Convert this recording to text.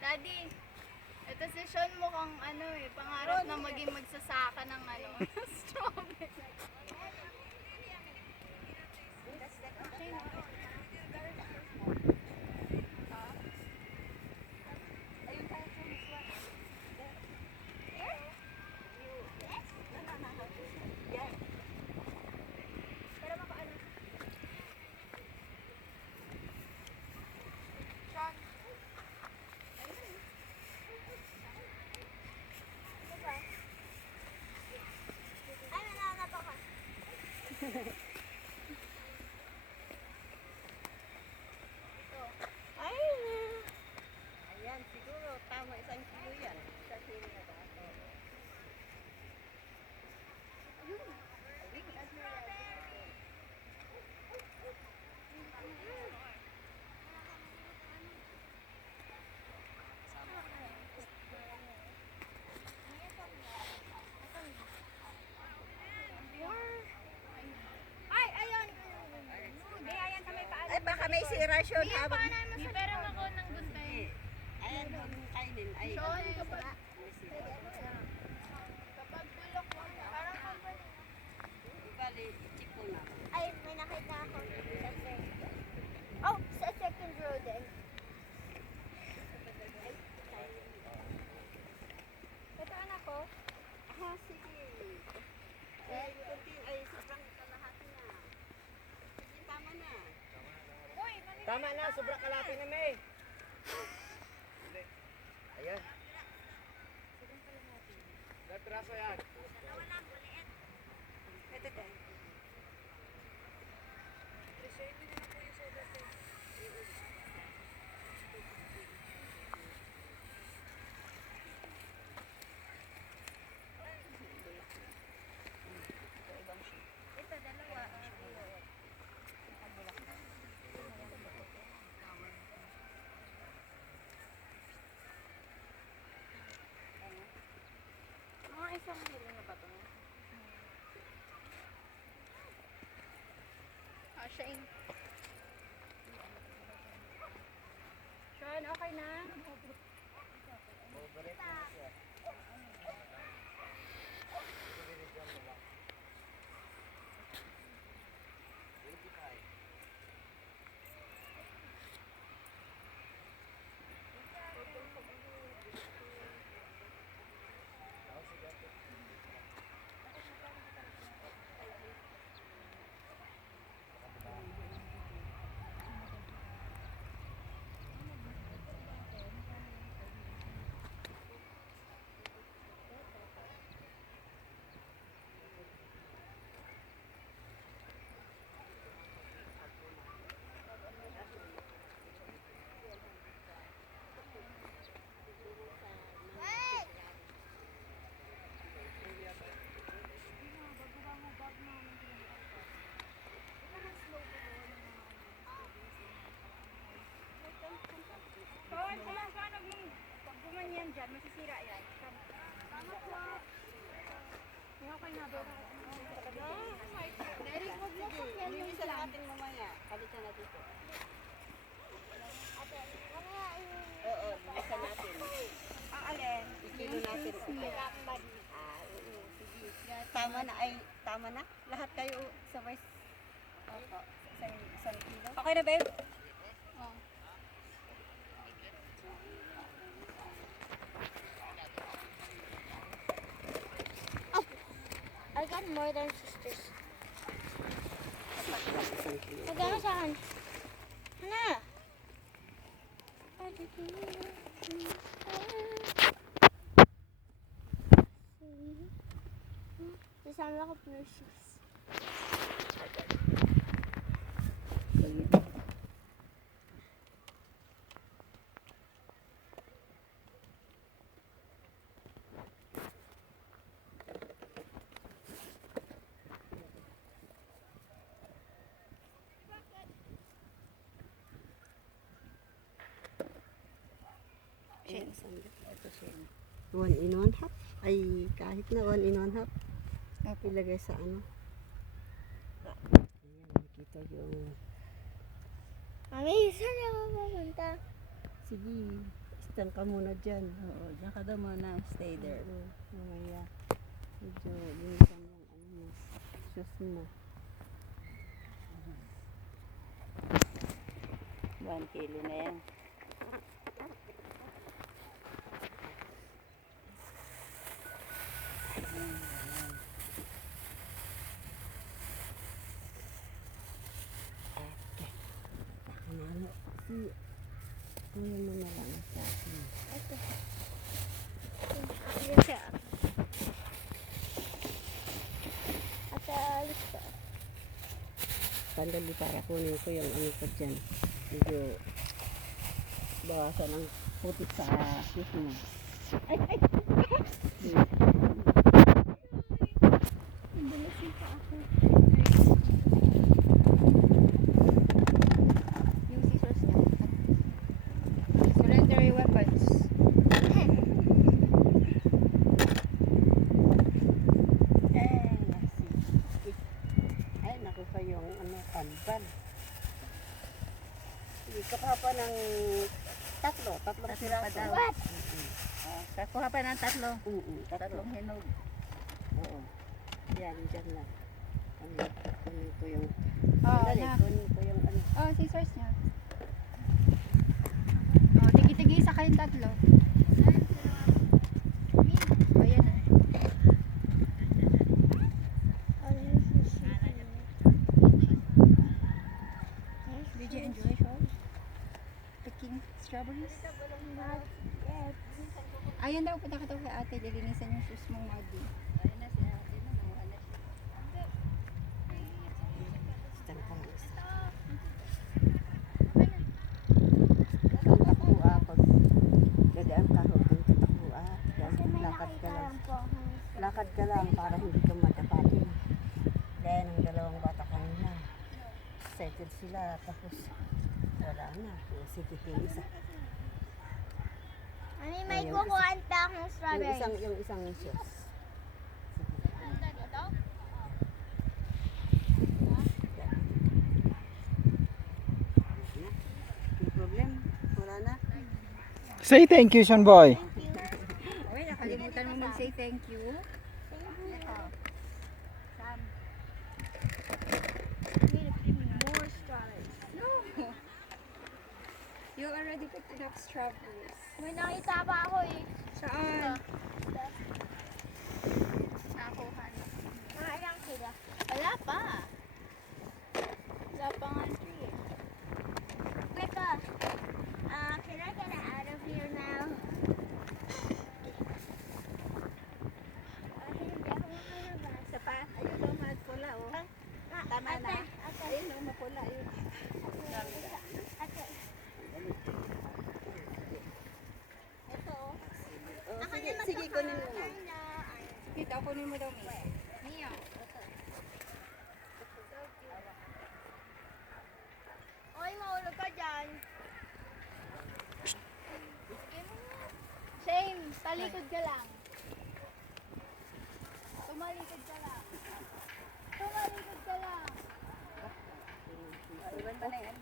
Daddy, ito si Sean mukhang ano eh, pangarap na maging magsasaka ng ano, strawberry. Ayan, siguro tama 1 kilo yan. Sa sili na ba? Ay, baka may sira siya habang. May pera ako ng guntay. Ayan, kainin. Ay, Sean, kapag bulok mo, parang kapag bali, chipo na. Ay, may nakita ako sa second. Oh, sa second row din. Ito anak ko. Ah, sige. Ay, kunting, ay, sobrang kalahati na. Sige, tama na. Tama na, sobrang kalapin na may. Ayan. Natraso yan. Ito tayo. Ito, dalawa. Mga isang kilo na ba ito? Shane. Sean, okay na? Overrate na siya. Binigyan mo lang. 25. Dyan, masisira yan. Tama po. Okay na ba? Derek, huwag mo sakyan yung Isa lang ating mamaya. Kalitan na dito. ate. Mamaya yung... Oo, bilisan natin. Ang alin? Ikilo natin. Lakbad. Oo, sige. Tama na, ay, tama na. Lahat kayo sabay. Opo, sa isang kilo. Okay na, babe? I got more than sisters. Magkano sa akin? Hala! Kasama ko precious. Ito siya. 1 in 1 half. Ay, kahit na 1 in 1 half. Ilagay sa ano. Ayan, nakikita yung... Mami, saan ako pupunta? Sige, stand ka muna dyan. Oo, diyan ka daw muna. Stay there. Oo, mamaya. Medyo linisan yung ano mo, shoes mo. 1 kilo na yan. Ano, kuya mo na lang sa akin. Ito. Ito siya. Ate, alis ka. Sandali para kunin ko yung ano ko dyan. Medyo bawasan ang putik sa shoes mo. Nadulas yung pa ako. Yung scissors niya. Surrender your weapons. Ay, naku pa yung ano, kanban. Dito ka pa ng tatlong piraso. What? Kakuha pa ng tatlo. Tatlo. Tatlong hinog. Oo. Yan, dyan lang. Kunin ko yung, Oh, sandali, na. kunin ko yung ano. Oh, scissors niya. Oh, tigi-tigi isa kayong tatlo. Oh, yan na. Did you enjoy, Sean? Picking strawberries? Not yet. Ayun daw, punta ka daw kay ate. Lilinisan yung shoes mong muddy. Ayun na si ate. Nakuha na siya. Stand ka lang. Tatakbua pag dadaan ka, huwag kang tatakbua. Kasi may Lakad ka nakita lang. lang po akong Lakad ka lang para hindi ka matapatin. Gaya ng dalawang bata kanina. Excited sila, tapos wala na. Sige, yung isa. Mami, may Ayun, kukuhaan pa akong Yung strawberries. isang shoes. May problem? Wala na? Say thank you, Sean Boy. Uy, nakalimutan mo mag-say thank you. More strawberries. No. You already picked enough strawberries. May nakita pa ako eh. Saan? Nakuha na. Mga ilang sila. Wala pa. Wala pa nga tree. Teka. Can I get out of here now? Hindi ako makalabas. Isa pa? Ayun daw, pula oh. Tama na. Ate, Ayun daw, mapula yun. ate. Ito oh. Oh, Ako sige, na sige, kunin mo. Kita, kunin mo daw, Miss. Mia. Oy, mahulog ka dyan. Shane, talikod ka lang. Tumalikod ka lang. Tumalikod ka lang. Iwan ba na yan?